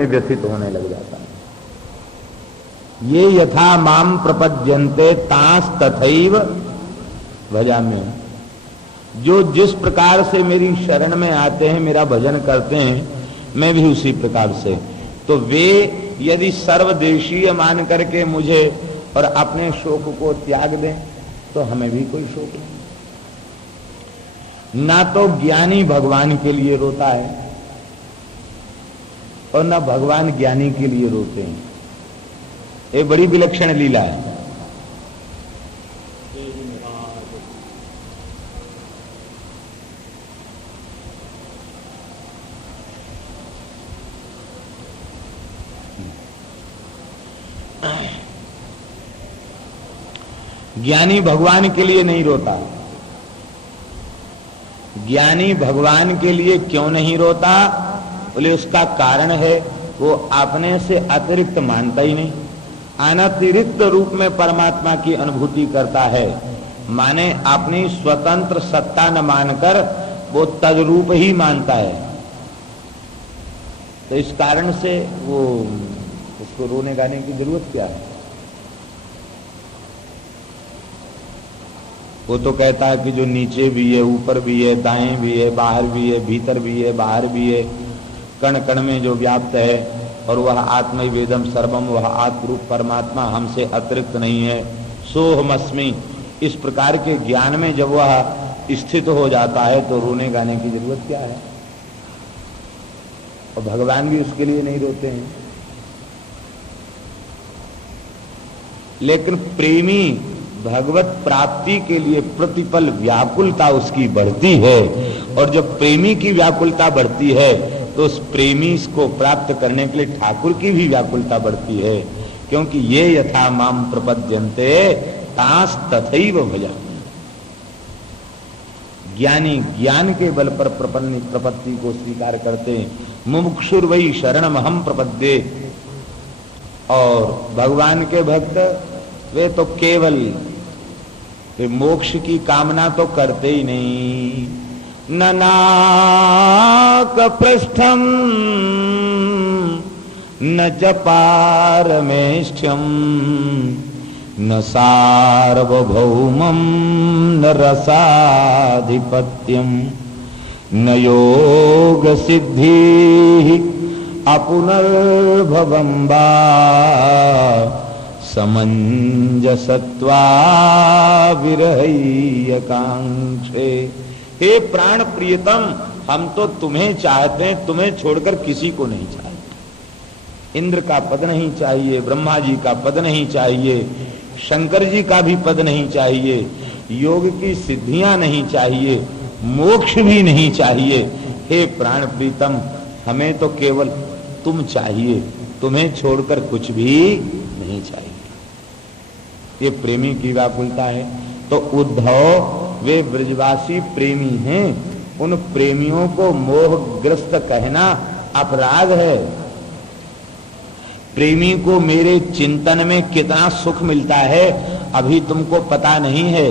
में व्यथित होने लग जाता है। ये यथा माम प्रपद्यन्ते तांस तथैव भजामि। जो जिस प्रकार से मेरी शरण में आते हैं, मेरा भजन करते हैं, मैं भी उसी प्रकार से। तो वे यदि सर्वदेशीय मान करके मुझे और अपने शोक को त्याग दें तो हमें भी कोई शोक नहीं। ना तो ज्ञानी भगवान के लिए रोता है और ना भगवान ज्ञानी के लिए रोते हैं। ये बड़ी विलक्षण लीला है। ज्ञानी भगवान के लिए नहीं रोता। ज्ञानी भगवान के लिए क्यों नहीं रोता? बोले उसका कारण है वो अपने से अतिरिक्त मानता ही नहीं, अनतिरिक्त रूप में परमात्मा की अनुभूति करता है। माने अपनी स्वतंत्र सत्ता न मानकर वो तद्रूप ही मानता है। तो इस कारण से वो उसको रोने गाने की जरूरत क्या है? वो तो कहता है कि जो नीचे भी है, ऊपर भी है, दाएं भी है, बाहर भी है, भीतर भी है, बाहर भी है, कण कण में जो व्याप्त है, और वह आत्मै वेदम सर्वम, वह आत्मरूप परमात्मा हमसे अतिरिक्त नहीं है। सोहमस्मि, इस प्रकार के ज्ञान में जब वह स्थित हो जाता है तो रोने गाने की जरूरत क्या है? और भगवान भी उसके लिए नहीं रोते हैं। लेकिन प्रेमी भगवत प्राप्ति के लिए प्रतिपल व्याकुलता उसकी बढ़ती है, और जब प्रेमी की व्याकुलता बढ़ती है तो उस प्रेमी को प्राप्त करने के लिए ठाकुर की भी व्याकुलता बढ़ती है। क्योंकि ये यथा माम प्रपद्यन्ते तांस तथैव भजामि। ज्ञानी ज्ञान के बल पर प्रपत्ति को स्वीकार करते हैं। मुमुक्षुर्वै शरणमहं प्रपद्ये। और भगवान के भक्त वे तो केवल वे मोक्ष की कामना तो करते ही नहीं। न नाक पृष्ठम न च पारमेष्ठ्यम न सार्वभौमम न रसाधिपत्यम न योग सिद्धि अपुनर्भवं वा समंजसत्वा विरहैयकांक्षे। हे प्राण प्रियतम, हम तो तुम्हें चाहते हैं, तुम्हें छोड़कर किसी को नहीं चाहते। इंद्र का पद नहीं चाहिए, ब्रह्मा जी का पद नहीं चाहिए, शंकर जी का भी पद नहीं चाहिए, योग की सिद्धियां नहीं चाहिए, मोक्ष भी नहीं चाहिए। हे प्राण प्रीतम, हमें तो केवल तुम चाहिए, तुम्हें छोड़कर कुछ भी नहीं चाहिए। ये प्रेमी की व्याकुलता है। तो उद्धव वे ब्रजवासी प्रेमी हैं, उन प्रेमियों को मोहग्रस्त कहना अपराध है। प्रेमी को मेरे चिंतन में कितना सुख मिलता है अभी तुमको पता नहीं है।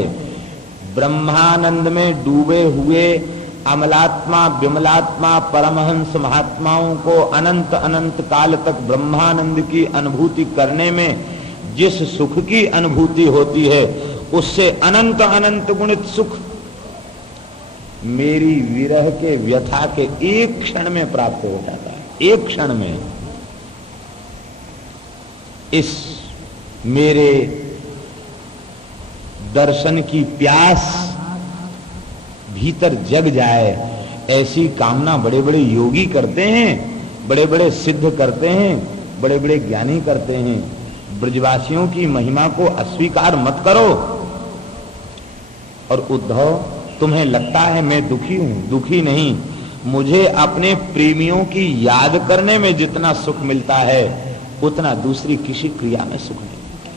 ब्रह्मानंद में डूबे हुए अमलात्मा विमलात्मा परमहंस महात्माओं को अनंत अनंत काल तक ब्रह्मानंद की अनुभूति करने में जिस सुख की अनुभूति होती है उससे अनंत अनंत गुणित सुख मेरी विरह के व्यथा के एक क्षण में प्राप्त हो जाता है। एक क्षण में इस मेरे दर्शन की प्यास भीतर जग जाए, ऐसी कामना बड़े बड़े योगी करते हैं, बड़े बड़े सिद्ध करते हैं, बड़े बड़े ज्ञानी करते हैं। ब्रजवासियों की महिमा को अस्वीकार मत करो। और उद्धव, तुम्हें लगता है मैं दुखी हूं? दुखी नहीं, मुझे अपने प्रेमियों की याद करने में जितना सुख मिलता है उतना दूसरी किसी क्रिया में सुख नहीं मिलता।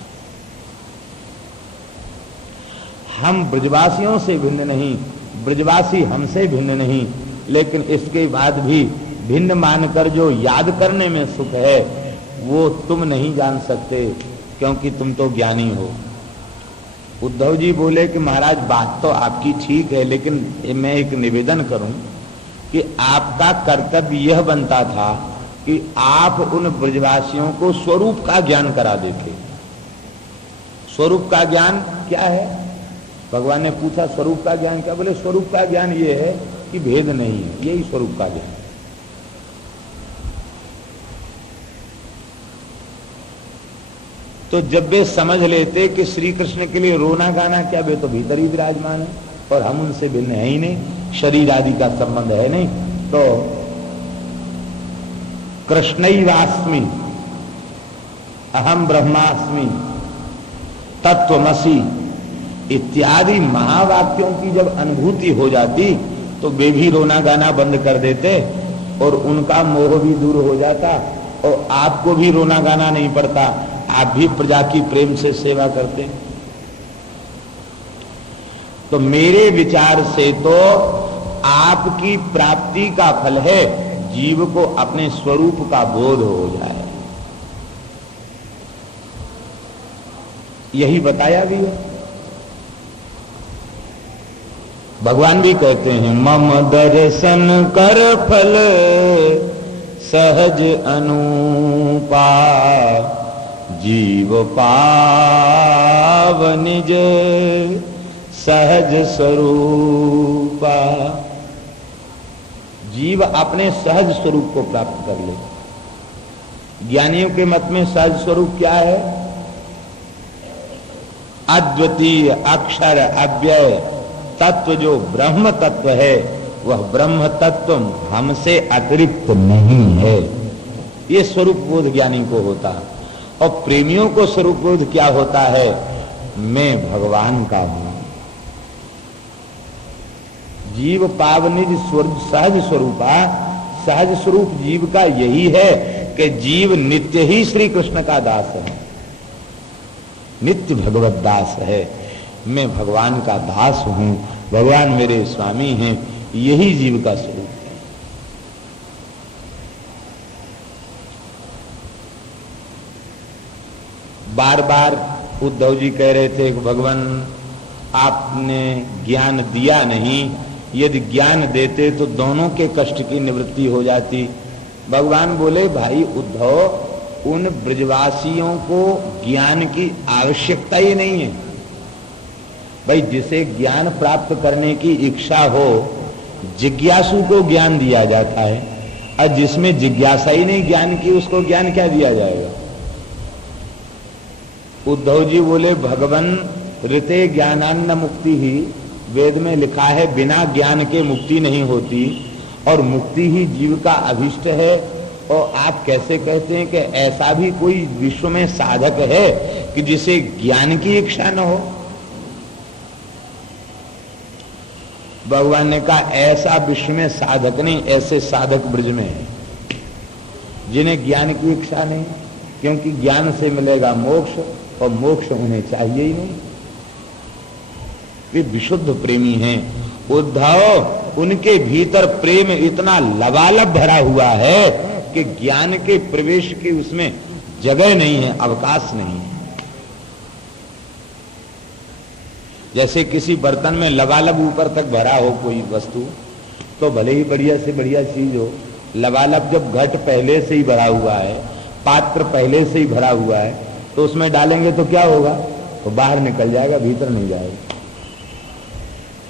हम ब्रजवासियों से भिन्न नहीं, ब्रजवासी हमसे भिन्न नहीं, लेकिन इसके बाद भी भिन्न मानकर जो याद करने में सुख है वो तुम नहीं जान सकते, क्योंकि तुम तो ज्ञानी हो। उद्धव जी बोले कि महाराज बात तो आपकी ठीक है, लेकिन मैं एक निवेदन करूं कि आपका कर्तव्य यह बनता था कि आप उन ब्रजवासियों को स्वरूप का ज्ञान करा देते। स्वरूप का ज्ञान क्या है? भगवान ने पूछा स्वरूप का ज्ञान क्या? बोले स्वरूप का ज्ञान ये है कि भेद नहीं है, यही स्वरूप का ज्ञान। तो जब वे समझ लेते कि श्री कृष्ण के लिए रोना गाना क्या, वे तो भीतर ही विराजमान है और हम उनसे भिन्न है ही नहीं, शरीर आदि का संबंध है नहीं, तो कृष्णैवास्मि अहम ब्रह्मास्मि तत्वमसि इत्यादि महावाक्यों की जब अनुभूति हो जाती तो वे भी रोना गाना बंद कर देते और उनका मोह भी दूर हो जाता और आपको भी रोना गाना नहीं पड़ता, आप भी प्रजा की प्रेम से सेवा करते। तो मेरे विचार से तो आपकी प्राप्ति का फल है जीव को अपने स्वरूप का बोध हो जाए, यही बताया भी है। भगवान भी कहते हैं मम दर्शन कर फल सहज अनुपा जीव पाव निज सहज स्वरूपा। जीव अपने सहज स्वरूप को प्राप्त कर ले। ज्ञानियों के मत में सहज स्वरूप क्या है? अद्वितीय अक्षर अव्यय तत्व जो ब्रह्म तत्व है वह ब्रह्म तत्व हमसे अतिरिक्त नहीं है, ये स्वरूप बोध ज्ञानी को होता है। और प्रेमियों को स्वरूप बोध क्या होता है? मैं भगवान का हूं। जीव पावनिज सहज स्वरूपा, सहज स्वरूप जीव का यही है कि जीव नित्य ही श्री कृष्ण का दास है, नित्य भगवत दास है। मैं भगवान का दास हूं, भगवान मेरे स्वामी हैं, यही जीव का स्वरूप है। बार बार उद्धव जी कह रहे थे कि भगवान आपने ज्ञान दिया नहीं, यदि ज्ञान देते तो दोनों के कष्ट की निवृत्ति हो जाती। भगवान बोले भाई उद्धव, उन ब्रजवासियों को ज्ञान की आवश्यकता ही नहीं है। भाई जिसे ज्ञान प्राप्त करने की इच्छा हो जिज्ञासु को ज्ञान दिया जाता है, और जिसमें जिज्ञासा ही नहीं ज्ञान की उसको ज्ञान क्या दिया जाएगा? उद्धव जी बोले भगवन ऋते ज्ञानान्न मुक्ति ही, वेद में लिखा है बिना ज्ञान के मुक्ति नहीं होती और मुक्ति ही जीव का अभिष्ट है। और आप कैसे कहते हैं कि ऐसा भी कोई विश्व में साधक है कि जिसे ज्ञान की इच्छा न हो? भगवान ने कहा ऐसा विश्व में साधक नहीं, ऐसे साधक ब्रज में है जिन्हें ज्ञान की इच्छा नहीं, क्योंकि ज्ञान से मिलेगा मोक्ष और मोक्ष उन्हें चाहिए ही नहीं। वे विशुद्ध प्रेमी हैं। उद्धव उनके भीतर प्रेम इतना लबालब भरा हुआ है कि ज्ञान के प्रवेश की उसमें जगह नहीं है, अवकाश नहीं है। जैसे किसी बर्तन में लबालब ऊपर तक भरा हो कोई वस्तु, तो भले ही बढ़िया से बढ़िया चीज हो, लबालब जब घट पहले से ही भरा हुआ है, पात्र पहले से ही भरा हुआ है, तो उसमें डालेंगे तो क्या होगा? तो बाहर निकल जाएगा, भीतर नहीं जाएगा।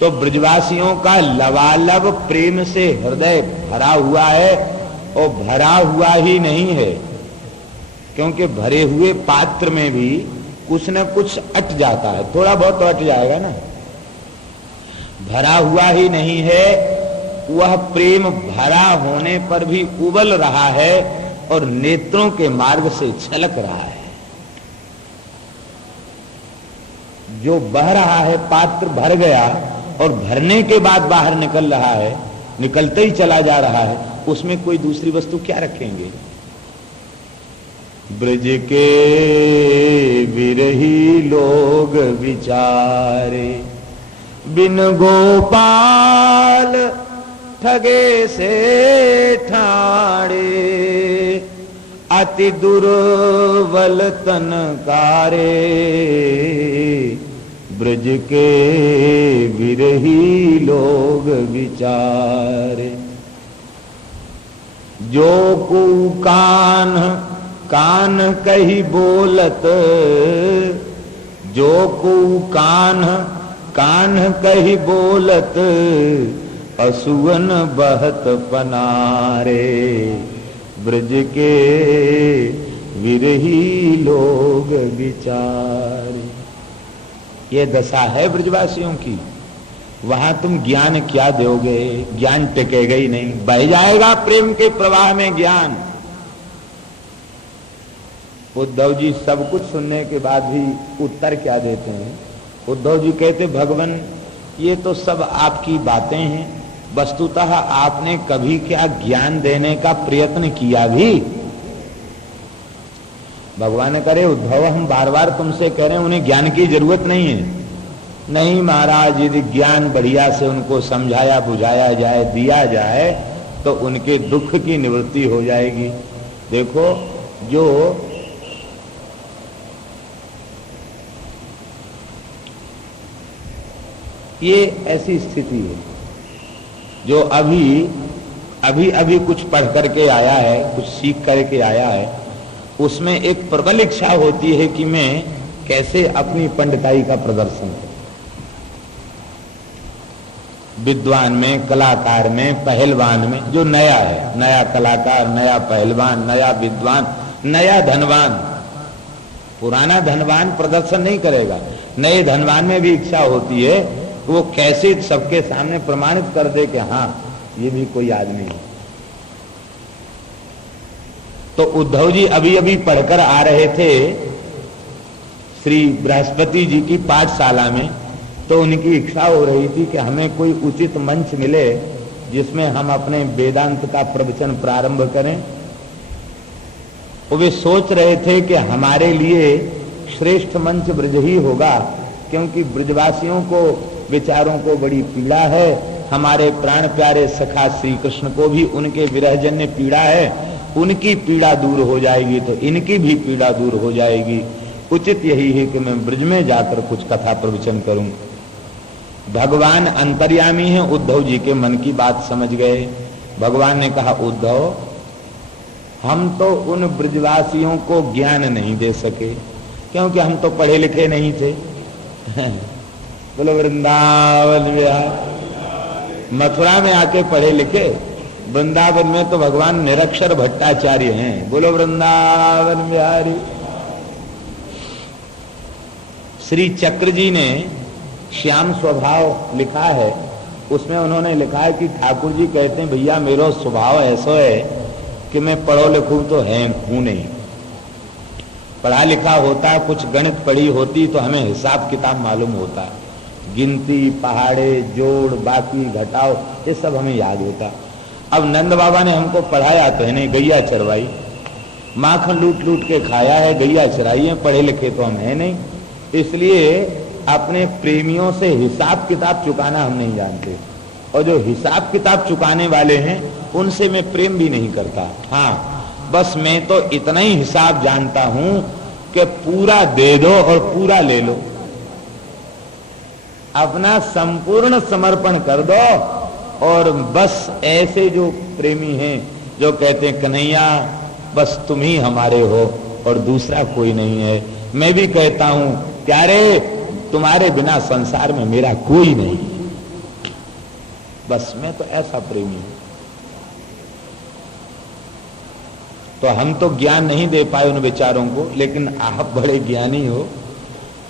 तो ब्रजवासियों का लबालब प्रेम से हृदय भरा हुआ है, और भरा हुआ ही नहीं है, क्योंकि भरे हुए पात्र में भी कुछ न कुछ अट जाता है, थोड़ा बहुत तो अट जाएगा ना। भरा हुआ ही नहीं है, वह प्रेम भरा होने पर भी उबल रहा है और नेत्रों के मार्ग से छलक रहा है। जो बह रहा है, पात्र भर गया और भरने के बाद बाहर निकल रहा है, निकलते ही चला जा रहा है, उसमें कोई दूसरी वस्तु क्या रखेंगे? ब्रज के विरही लोग विचारे, बिन गोपाल ठगे से ठाड़े, अति दुर्बल तन कारे, ब्रज के विरही लोग विचारे। जो को कान कान कही बोलत, जो को कान कान कही बोलत, असुवन बहत पनारे, ब्रज के विरही लोग विचारे। ये दशा है ब्रजवासियों की। वहां तुम ज्ञान क्या दोगे, ज्ञान टिकेगा ही नहीं, बह जाएगा प्रेम के प्रवाह में ज्ञान। उद्धव जी सब कुछ सुनने के बाद भी उत्तर क्या देते हैं? उद्धव जी कहते, भगवान ये तो सब आपकी बातें हैं, वस्तुतः आपने कभी क्या ज्ञान देने का प्रयत्न किया भी? भगवान करे, उद्धव हम बार बार तुमसे कह रहे हैं उन्हें ज्ञान की जरूरत नहीं है। नहीं महाराज, यदि ज्ञान बढ़िया से उनको समझाया बुझाया जाए, दिया जाए, तो उनके दुख की निवृत्ति हो जाएगी। देखो, जो ये ऐसी स्थिति है, जो अभी कुछ पढ़ करके आया है, कुछ सीख करके आया है, उसमें एक प्रबल इच्छा होती है कि मैं कैसे अपनी पंडिताई का प्रदर्शन करूं। विद्वान में, कलाकार में, पहलवान में, जो नया है, नया कलाकार, नया पहलवान, नया विद्वान, नया धनवान। पुराना धनवान प्रदर्शन नहीं करेगा, नए धनवान में भी इच्छा होती है वो कैसे सबके सामने प्रमाणित कर दे कि हाँ ये भी कोई आदमी है। तो उद्धव जी अभी पढ़कर आ रहे थे श्री बृहस्पति जी की पाठशाला में, तो उनकी इच्छा हो रही थी कि हमें कोई उचित मंच मिले जिसमें हम अपने वेदांत का प्रवचन प्रारंभ करें। वे सोच रहे थे कि हमारे लिए श्रेष्ठ मंच ब्रज ही होगा, क्योंकि ब्रजवासियों को विचारों को बड़ी पीड़ा है, हमारे प्राण प्यारे सखा श्री कृष्ण को भी उनके विरहजन्य पीड़ा है, उनकी पीड़ा दूर हो जाएगी तो इनकी भी पीड़ा दूर हो जाएगी। उचित यही है कि मैं ब्रज में जाकर कुछ कथा प्रवचन करूं। भगवान अंतर्यामी हैं, उद्धव जी के मन की बात समझ गए। भगवान ने कहा, उद्धव हम तो उन ब्रजवासियों को ज्ञान नहीं दे सके, क्योंकि हम तो पढ़े लिखे नहीं थे। बोलो वृंदावन विहार। मथुरा में आके पढ़े लिखे, वृंदावन में तो भगवान निरक्षर भट्टाचार्य हैं। बोलो वृंदावन बिहारी। श्री चक्र जी ने श्याम स्वभाव लिखा है, उसमें उन्होंने लिखा है कि ठाकुर जी कहते हैं, भैया मेरा स्वभाव ऐसा है कि मैं पढ़ो लिखूं तो हूं नहीं। पढ़ा लिखा होता, कुछ गणित पढ़ी होती तो हमें हिसाब किताब मालूम होता, गिनती, पहाड़े, जोड़, बाकी, घटाव, ये सब हमें याद होता। अब नंद बाबा ने हमको पढ़ाया तो है नहीं, गैया चरवाई, माखन लूट लूट के खाया है, गैया चराई है, पढ़े लिखे तो हम है नहीं। इसलिए अपने प्रेमियों से हिसाब किताब चुकाना हम नहीं जानते, और जो हिसाब किताब चुकाने वाले हैं उनसे मैं प्रेम भी नहीं करता। हाँ, बस मैं तो इतना ही हिसाब जानता हूं कि पूरा दे दो और पूरा ले लो, अपना संपूर्ण समर्पण कर दो। और बस ऐसे जो प्रेमी हैं जो कहते हैं, कन्हैया बस तुम ही हमारे हो और दूसरा कोई नहीं है। मैं भी कहता हूं, प्यारे तुम्हारे बिना संसार में मेरा कोई नहीं, बस मैं तो ऐसा प्रेमी हूं। तो हम तो ज्ञान नहीं दे पाए उन विचारों को, लेकिन आप बड़े ज्ञानी हो,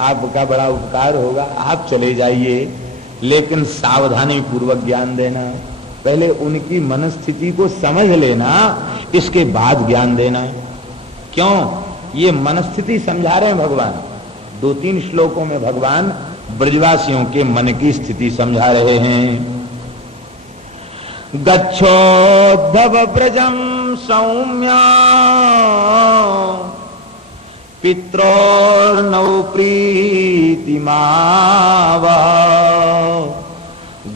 आपका बड़ा उपकार होगा, आप चले जाइए, लेकिन सावधानी पूर्वक ज्ञान देना। पहले उनकी मनस्थिति को समझ लेना, इसके बाद ज्ञान देना। क्यों? ये मनस्थिति समझा रहे हैं भगवान। 2-3 श्लोकों में भगवान ब्रजवासियों के मन की स्थिति समझा रहे हैं। गच्छोद्धव ब्रजम सौम्या पित्रोर्नौ प्रीतिमावा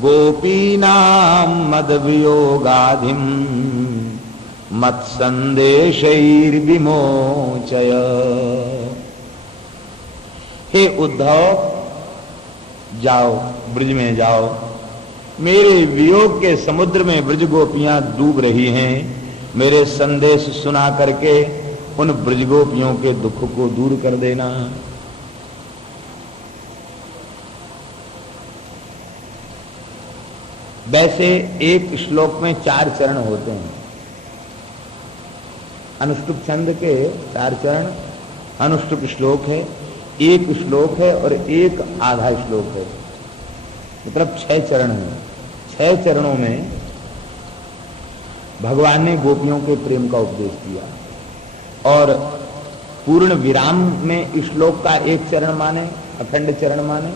गोपीनां मदवियोगाधिं मत्संदेशैर्विमोचय। हे उद्धव, जाओ ब्रज में जाओ, मेरे वियोग के समुद्र में ब्रज गोपियां डूब रही हैं, मेरे संदेश सुना करके उन ब्रजगोपियों के दुख को दूर कर देना। वैसे एक श्लोक में 4 चरण होते हैं। अनुष्टुप छंद के 4 चरण, अनुष्टुप श्लोक है, एक श्लोक है और एक आधा श्लोक है, मतलब 6 चरण है। 6 चरणों में भगवान ने गोपियों के प्रेम का उपदेश दिया और पूर्ण विराम में श्लोक का 1 चरण माने, अखंड चरण माने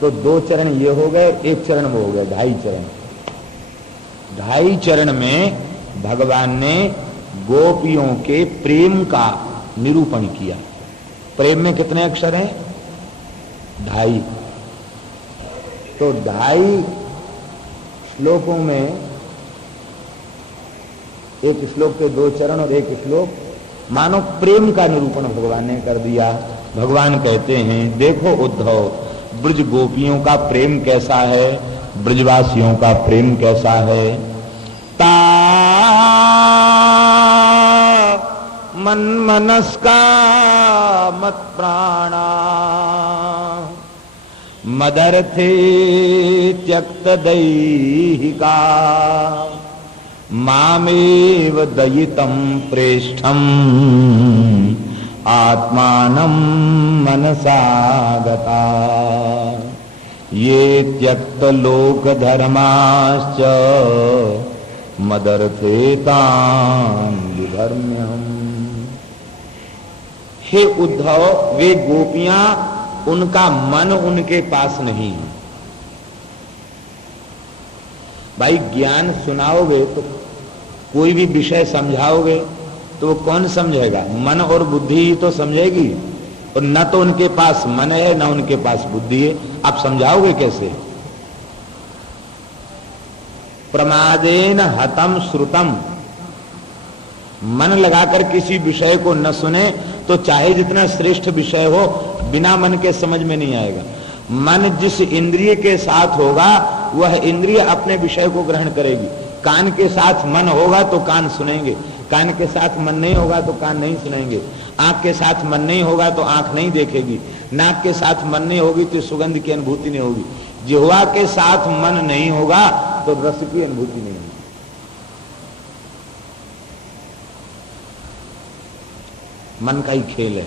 तो 2 चरण ये हो गए, 1 चरण वो हो गए, 2.5 चरण। 2.5 चरण में भगवान ने गोपियों के प्रेम का निरूपण किया। प्रेम में कितने अक्षर हैं? 2.5। तो 2.5 श्लोकों में, एक श्लोक के 2 चरण और एक श्लोक, मानो प्रेम का निरूपण भगवान ने कर दिया। भगवान कहते हैं, देखो उद्धव, ब्रज गोपियों का प्रेम कैसा है, ब्रजवासियों का प्रेम कैसा है। ता मन मनस्का मत प्राणा मदर्थे त्यक्त दैहिका मामेव दयितं प्रेष्ठम् आत्मानं मनसा गता ये त्यक्त लोक धर्माश्च मदर्थे तान् विधर्म्यहम्। हे उद्धव, वे गोपियां, उनका मन उनके पास नहीं है। भाई ज्ञान सुनाओगे तो, कोई भी विषय समझाओगे तो वो कौन समझेगा? मन और बुद्धि ही तो समझेगी, और न तो उनके पास मन है न उनके पास बुद्धि है। आप समझाओगे कैसे? प्रमादेन हतम श्रुतम, मन लगाकर किसी विषय को न सुने तो चाहे जितना श्रेष्ठ विषय हो, बिना मन के समझ में नहीं आएगा। मन जिस इंद्रिय के साथ होगा वह इंद्रिय अपने विषय को ग्रहण करेगी। कान के साथ मन होगा तो कान सुनेंगे, कान के साथ मन नहीं होगा तो कान नहीं सुनेंगे, आंख के साथ मन नहीं होगा तो आंख नहीं देखेगी, नाक के साथ मन नहीं होगी तो सुगंध की अनुभूति नहीं होगी, जिह्वा के साथ मन नहीं होगा तो रस की अनुभूति नहीं होगी। मन का ही खेल है।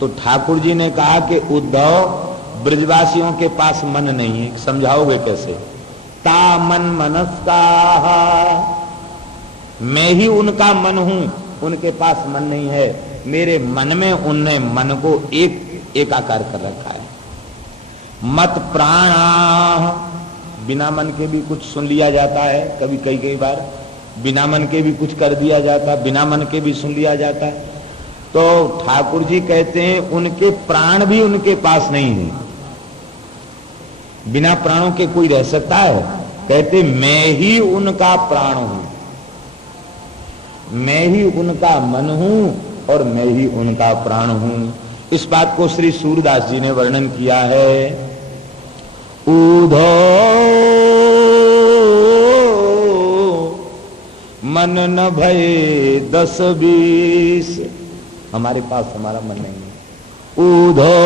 तो ठाकुर जी ने कहा कि उद्धव, ब्रजवासियों के पास मन नहीं है, समझाओगे कैसे? ता मन मनस्का, मैं ही उनका मन हूं, उनके पास मन नहीं है। मेरे मन में उनने मन को एकाकार कर रखा है। मत प्राणा, बिना मन के भी कुछ सुन लिया जाता है, कभी कई बार बिना मन के भी कुछ कर दिया जाता है, बिना मन के भी सुन लिया जाता है। तो ठाकुर जी कहते हैं उनके प्राण भी उनके पास नहीं है। बिना प्राणों के कोई रह सकता है? कहते मैं ही उनका प्राण हूं, मैं ही उनका मन हूं और मैं ही उनका प्राण हूं। इस बात को श्री सूरदास जी ने वर्णन किया है। ऊधो मन न भय 10-20, हमारे पास हमारा मन नहीं है। ऊधो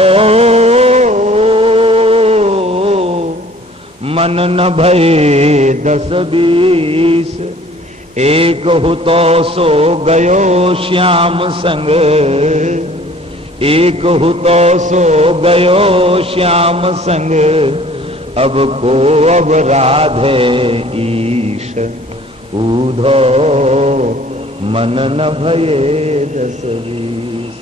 मन न भय 10-20, एक हो तो सो गयो श्याम संग, एक हो तो सो गयो श्याम संग, अब को अब राधे ईश। ऊधो मन न भये 10-20।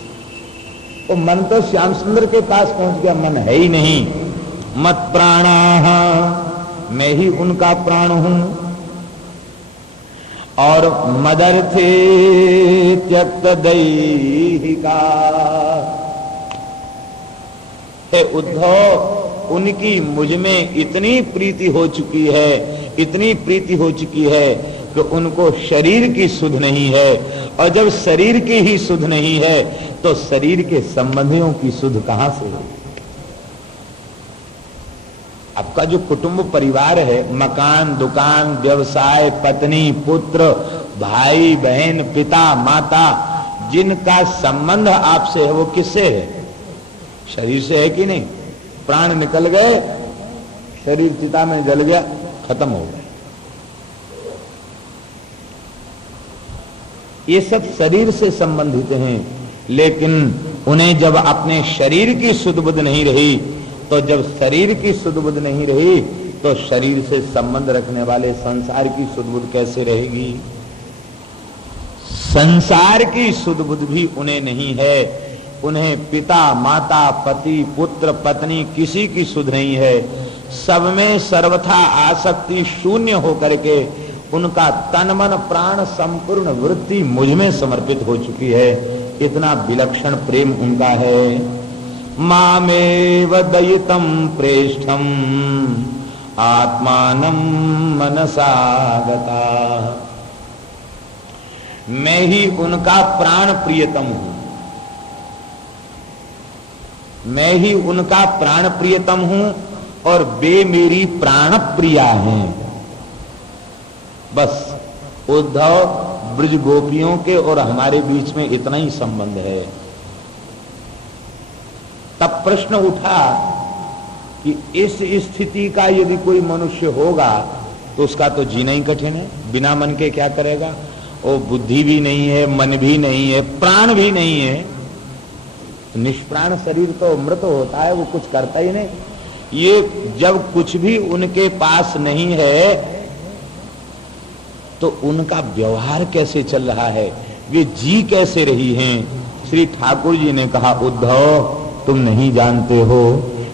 वो मन तो श्याम सुंदर के पास पहुंच गया, मन है ही नहीं। मत प्राणा, मैं ही उनका प्राण हूं। और मदर्थे त्यक्त दैहिका, हे उद्धव, उनकी मुझ में इतनी प्रीति हो चुकी है, इतनी प्रीति हो चुकी है कि उनको शरीर की सुध नहीं है। और जब शरीर की ही सुध नहीं है तो शरीर के संबंधियों की सुध कहां से हो? आपका जो कुटुंब परिवार है, मकान, दुकान, व्यवसाय, पत्नी, पुत्र, भाई बहन, पिता माता, जिनका संबंध आपसे है वो किससे है? शरीर से है कि नहीं? प्राण निकल गए, शरीर चिता में जल गया, खत्म हो गए। ये सब शरीर से संबंधित हैं, लेकिन उन्हें जब अपने शरीर की सुध बुध नहीं रही, तो जब शरीर की सुध बुध नहीं रही तो शरीर से संबंध रखने वाले संसार की सुध बुध कैसे रहेगी? संसार की सुध बुध भी उन्हें नहीं है। उन्हें पिता माता पति पुत्र पत्नी किसी की सुध नहीं है। सब में सर्वथा आसक्ति शून्य होकर के उनका तन मन प्राण संपूर्ण वृत्ति मुझ में समर्पित हो चुकी है। इतना विलक्षण प्रेम उनका है। मामेव दयितं प्रेष्ठम आत्मानं मनसा गता। मैं ही उनका प्राण प्रियतम हूं, मैं ही उनका प्राण प्रियतम हूं और वे मेरी प्राण प्रिया हैं। बस उद्धव ब्रज गोपियों के और हमारे बीच में इतना ही संबंध है। तब प्रश्न उठा कि इस स्थिति का यदि कोई मनुष्य होगा तो उसका तो जीना ही कठिन है। बिना मन के क्या करेगा? वो बुद्धि भी नहीं है, मन भी नहीं है, प्राण भी नहीं है। निष्प्राण शरीर तो मृत होता है, वो कुछ करता ही नहीं। ये जब कुछ भी उनके पास नहीं है तो उनका व्यवहार कैसे चल रहा है, वे जी कैसे रही हैं? श्री ठाकुर जी ने कहा, उद्धव तुम नहीं जानते हो,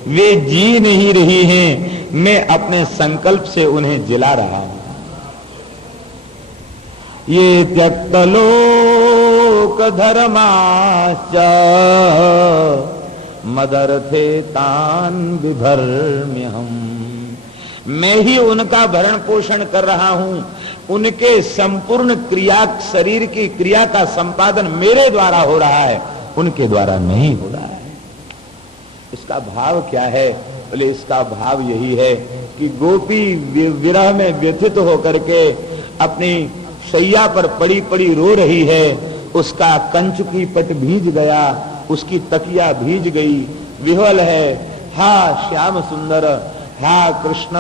वे जी नहीं रही हैं, मैं अपने संकल्प से उन्हें जिला रहा हूं। ये त्यक्त लोक धर्माश्च मदर्थे तान बिभर्म्यहम्। मैं ही उनका भरण पोषण कर रहा हूं। उनके संपूर्ण क्रिया, शरीर की क्रिया का संपादन मेरे द्वारा हो रहा है, उनके द्वारा नहीं हो रहा है। इसका भाव क्या है? बोले इसका भाव यही है कि गोपी विरह में व्यथित होकर के अपनी शैया पर पड़ी पड़ी रो रही है। उसका कंचुकी पट भीज गया, उसकी तकिया भीज गई, विह्वल है। हा श्याम सुंदर, हा कृष्ण,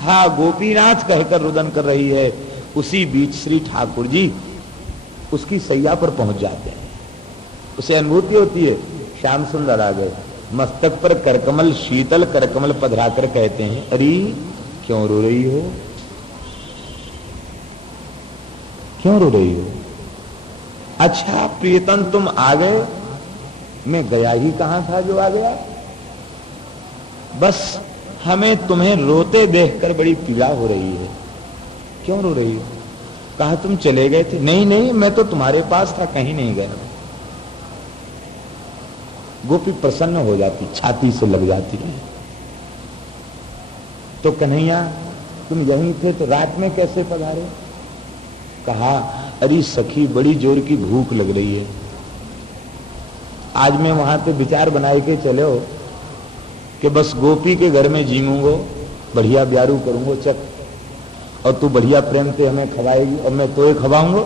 हा गोपीनाथ कहकर रुदन कर रही है। उसी बीच श्री ठाकुर जी उसकी सैया पर पहुंच जाते हैं। उसे अनुभूति होती है श्याम सुंदर आ गए। मस्तक पर करकमल, शीतल करकमल पधराकर कहते हैं, अरे क्यों रो रही हो, क्यों रो रही हो? अच्छा प्रियतम तुम आ गए, मैं गया ही कहां था जो आ गया? बस हमें तुम्हें रोते देखकर बड़ी पीड़ा हो रही है। क्यों रो रही हो? कहा तुम चले गए थे। नहीं नहीं, मैं तो तुम्हारे पास था, कहीं नहीं गया। गोपी प्रसन्न हो जाती, छाती से लग जाती है। तो कन्हैया तुम यहीं थे तो रात में कैसे पधारे? कहा अरे सखी बड़ी जोर की भूख लग रही है, आज मैं वहां पे विचार बनाए के चले हो कि बस गोपी के घर में जीऊंगो, बढ़िया ब्यारू करूंगो चक, और तू बढ़िया प्रेम से हमें खवाएगी और मैं तो खवाऊंगा।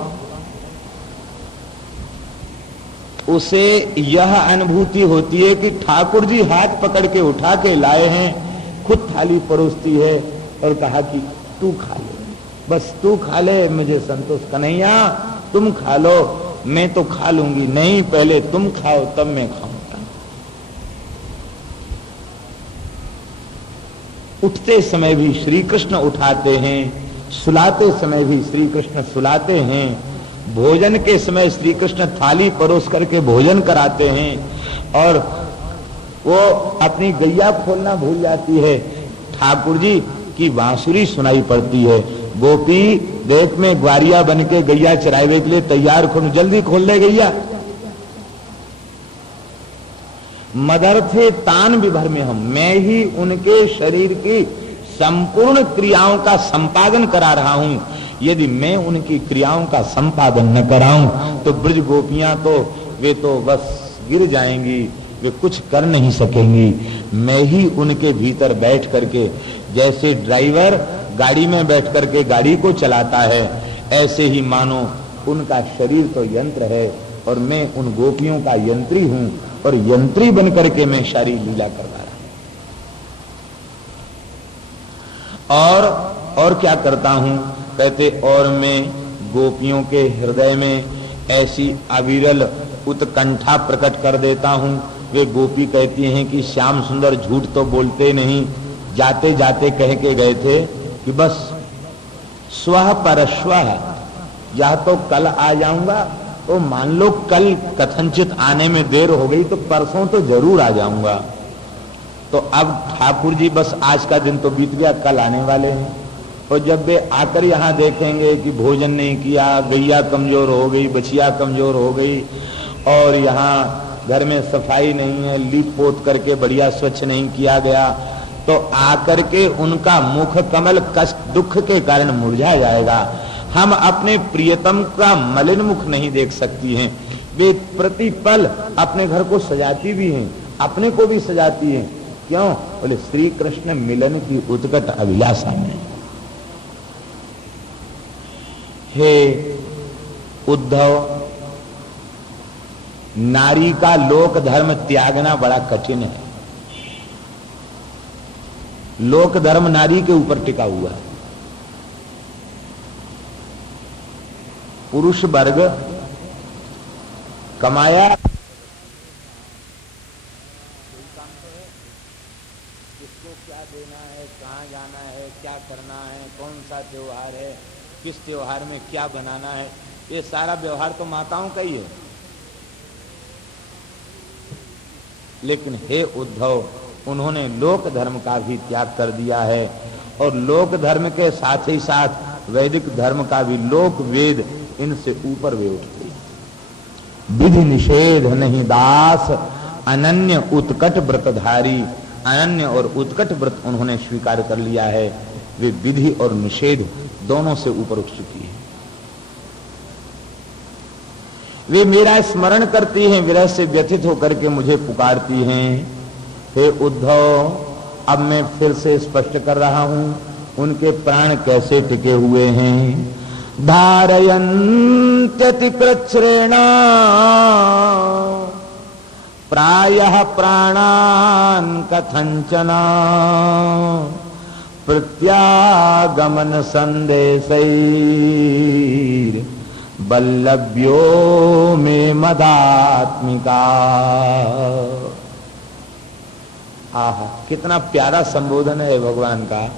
उसे यह अनुभूति होती है कि ठाकुर जी हाथ पकड़ के उठा के लाए हैं, खुद थाली परोसती है और कहा कि तू खा ले, बस तू खा ले, मुझे संतोष। कन्हैया तुम खा लो, मैं तो खा लूंगी। नहीं, पहले तुम खाओ तब मैं खाऊंगा। उठते समय भी श्री कृष्ण उठाते हैं, सुलाते समय भी श्री कृष्ण सुलाते हैं, भोजन के समय श्री कृष्ण थाली परोस करके भोजन कराते हैं। और वो अपनी गैया खोलना भूल जाती है, ठाकुर जी की बांसुरी सुनाई पड़ती है। गोपी देख में ग्वारिया बन के गैया चरावे के लिए तैयार, खोल जल्दी खोल ले गैया। मदर्थे तान विभर में हम, मैं ही उनके शरीर की संपूर्ण क्रियाओं का संपादन करा रहा हूं। यदि मैं उनकी क्रियाओं का संपादन न कराऊं तो ब्रज गोपियां तो वे तो बस गिर जाएंगी, वे कुछ कर नहीं सकेंगी। मैं ही उनके भीतर बैठ करके, जैसे ड्राइवर गाड़ी में बैठ करके गाड़ी को चलाता है, ऐसे ही मानो उनका शरीर तो यंत्र है और मैं उन गोपियों का यंत्री हूं और यंत्री बन करके मैं सारी लीला करवा रहा हूं। और क्या करता हूं? कहते और मैं गोपियों के हृदय में ऐसी अविरल उत्कंठा प्रकट कर देता हूं। वे गोपी कहती हैं कि श्याम सुंदर झूठ तो बोलते नहीं, जाते जाते कह के गए थे कि बस स्वः परश्वः, या तो कल आ जाऊंगा, तो मान लो कल कथनचित आने में देर हो गई तो परसों तो जरूर आ जाऊंगा। तो अब ठाकुर जी बस आज का दिन तो बीत गया, कल आने वाले हैं। और जब वे आकर यहाँ देखेंगे कि भोजन नहीं किया, गैया कमजोर हो गई, बछिया कमजोर हो गई, और यहाँ घर में सफाई नहीं है, लीप पोत करके बढ़िया स्वच्छ नहीं किया गया, तो आकर के उनका मुख कमल कष्ट दुख के कारण मुरझा जाएगा। हम अपने प्रियतम का मलिन मुख नहीं देख सकती हैं। वे प्रतिपल अपने घर को सजाती भी हैं, अपने को भी सजाती हैं। क्यों? बोले श्री कृष्ण मिलन की उत्कट अभिलाषा में। हे उद्धव, नारी का लोक धर्म त्यागना बड़ा कठिन है। लोक धर्म नारी के ऊपर टिका हुआ है। पुरुष वर्ग कमाया, किसको क्या देना है, कहाँ जाना है, क्या करना है, कौन सा त्योहार है, किस त्योहार में क्या बनाना है, ये सारा व्यवहार तो माताओं का ही है। लेकिन हे उद्धव, उन्होंने लोक धर्म का भी त्याग कर दिया है, और लोक धर्म के साथ ही साथ वैदिक धर्म का भी, लोक वेद इनसे ऊपर वे उठते। विधि निषेध नहीं दास, अनन्य उत्कट व्रतधारी। अनन्य और उत्कट व्रत उन्होंने स्वीकार कर लिया है। वे विधि और निषेध दोनों से ऊपर उठ चुकी है। वे मेरा स्मरण करती हैं, विरह से व्यथित होकर के मुझे पुकारती हैं। हे उद्धव, अब मैं फिर से स्पष्ट कर रहा हूं उनके प्राण कैसे टिके हुए हैं। धारयन्त्यति कृच्छ्रेण प्रायः प्राणान् कथंचन प्रत्यागमन संदेशैर् बल्लभ्यो में मदात्मिका। आहा, कितना प्यारा संबोधन है भगवान का।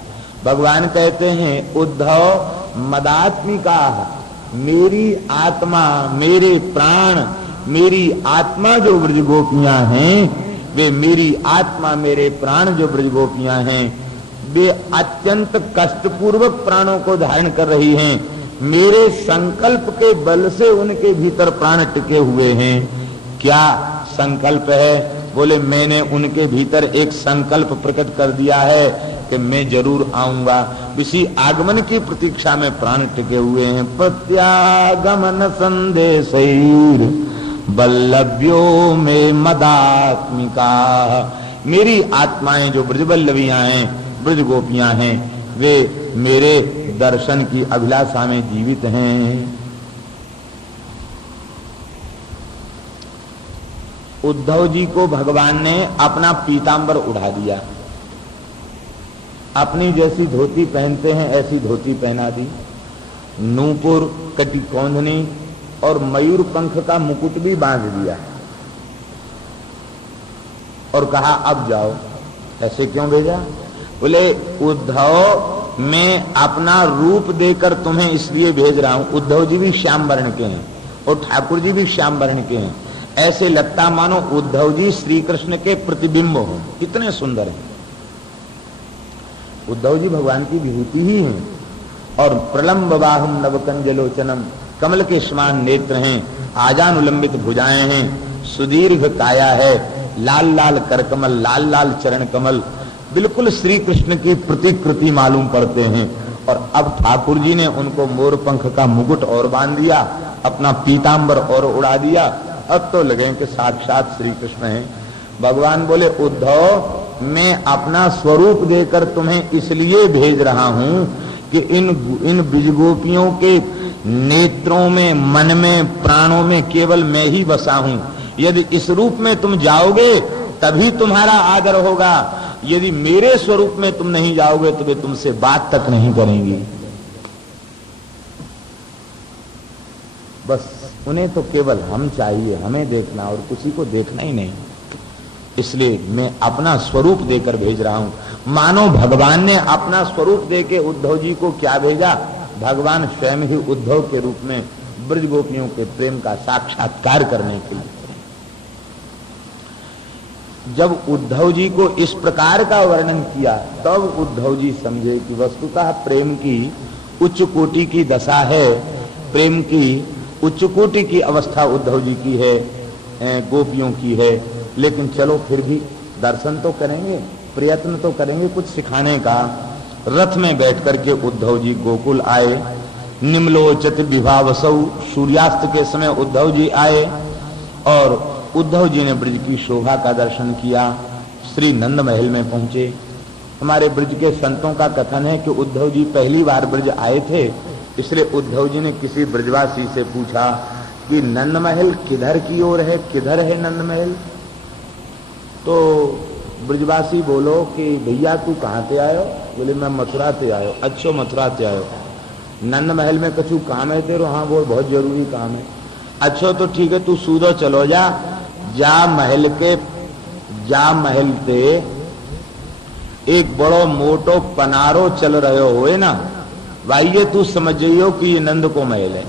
भगवान कहते हैं उद्धव मदात्मिका, मेरी आत्मा, मेरे प्राण, मेरी आत्मा जो ब्रज गोपियां हैं, वे मेरी आत्मा, मेरे प्राण जो ब्रज गोपियां हैं, वे अत्यंत कष्टपूर्वक प्राणों को धारण कर रही हैं। मेरे संकल्प के बल से उनके भीतर प्राण टिके हुए हैं। क्या संकल्प है? बोले मैंने उनके भीतर एक संकल्प प्रकट कर दिया है कि मैं जरूर आऊंगा। इसी आगमन की प्रतीक्षा में प्राण टिके हुए हैं। प्रत्यागमन संदेशैर बल्लभ्यो में मदात्मिका। मेरी आत्माएं जो ब्रजबल्लभियां हैं, ब्रज गोपियां हैं, वे मेरे दर्शन की अभिलाषा में जीवित हैं। उद्धव जी को भगवान ने अपना पीतांबर उड़ा दिया। अपनी जैसी धोती पहनते हैं ऐसी धोती पहना दी, नूपुर, कटी कौंधनी और मयूर पंख का मुकुट भी बांध दिया और कहा अब जाओ। ऐसे क्यों भेजा? बोले उद्धव, मैं अपना रूप देकर तुम्हें इसलिए भेज रहा हूं। उद्धव जी भी श्याम वर्ण के हैं और ठाकुर जी भी श्याम वर्ण के हैं। ऐसे लगता मानो उद्धव जी श्री कृष्ण के प्रतिबिंब हो, कितने सुंदर हैं। उद्धव जी भगवान की विभूति ही हैं और प्रलंब बाहुम नवकंजलोचनम, कमल के समान नेत्र हैं, आजानुलंबित भुजाएं हैं, सुदीर्घ काया है, लाल लाल करकमल, लाल लाल चरण कमल, बिल्कुल श्री कृष्ण की प्रतिकृति मालूम पड़ते हैं। और अब ठाकुर जी ने उनको मोर पंख का मुकुट और बांध दिया, अपना पीतांबर और उड़ा दिया। अब तो लगे कि साक्षात श्री कृष्ण हैं। भगवान बोले उद्धव मैं अपना स्वरूप देकर तुम्हें इसलिए भेज रहा हूं कि इन ब्रजगोपियों के नेत्रों में, मन में, प्राणों में केवल मैं ही बसा हूं। यदि इस रूप में तुम जाओगे तभी तुम्हारा आदर होगा, यदि मेरे स्वरूप में तुम नहीं जाओगे तो वे तुमसे बात तक नहीं करेंगी। बस उन्हें तो केवल हम चाहिए, हमें देखना और किसी को देखना ही नहीं। इसलिए मैं अपना स्वरूप देकर भेज रहा हूं। मानो भगवान ने अपना स्वरूप देके उद्धव जी को क्या भेजा, भगवान स्वयं ही उद्धव के रूप में ब्रज गोपियों के प्रेम का साक्षात्कार करने के लिए। जब उद्धव जी को इस प्रकार का वर्णन किया तब उद्धव जी समझे कि वस्तुतः प्रेम की उच्च कोटि की दशा है, प्रेम की उच्च कोटि की अवस्था उद्धव जी की है, गोपियों की है। लेकिन चलो फिर भी दर्शन तो करेंगे, प्रयत्न तो करेंगे कुछ सिखाने का। रथ में बैठ करके उद्धव जी गोकुल आए। निम्लोचत विभावसौ, सूर्यास्त के समय उद्धव जी आए और उद्धव जी ने ब्रज की शोभा का दर्शन किया। श्री नंद महल में पहुंचे। हमारे ब्रज के संतों का कथन है कि उद्धव जी पहली बार ब्रज आए थे, इसलिए उद्धव जी ने किसी ब्रजवासी से पूछा कि नंद महल किधर की ओर है, किधर है नंद महल? तो ब्रजवासी बोलो कि भैया तू कहाँ से आयो? बोले मैं मथुरा से आयो। अच्छा मथुरा से आयो, नंद महल में कछु काम है तेरो? हाँ वो बहुत जरूरी काम है। अच्छा तो ठीक है, तू सूदो चलो जा महल से एक बड़ो मोटो पनारो चल रहे हो ना भाई, ये तू समझ जाइयो कि ये नंद को महल है।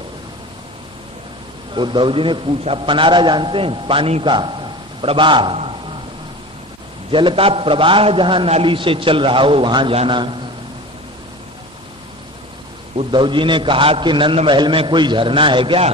उद्धव जी ने पूछा, पनारा जानते हैं? पानी का प्रवाह, जल का प्रवाह जहां नाली से चल रहा हो वहां जाना। उद्धव जी ने कहा कि नंद महल में कोई झरना है क्या?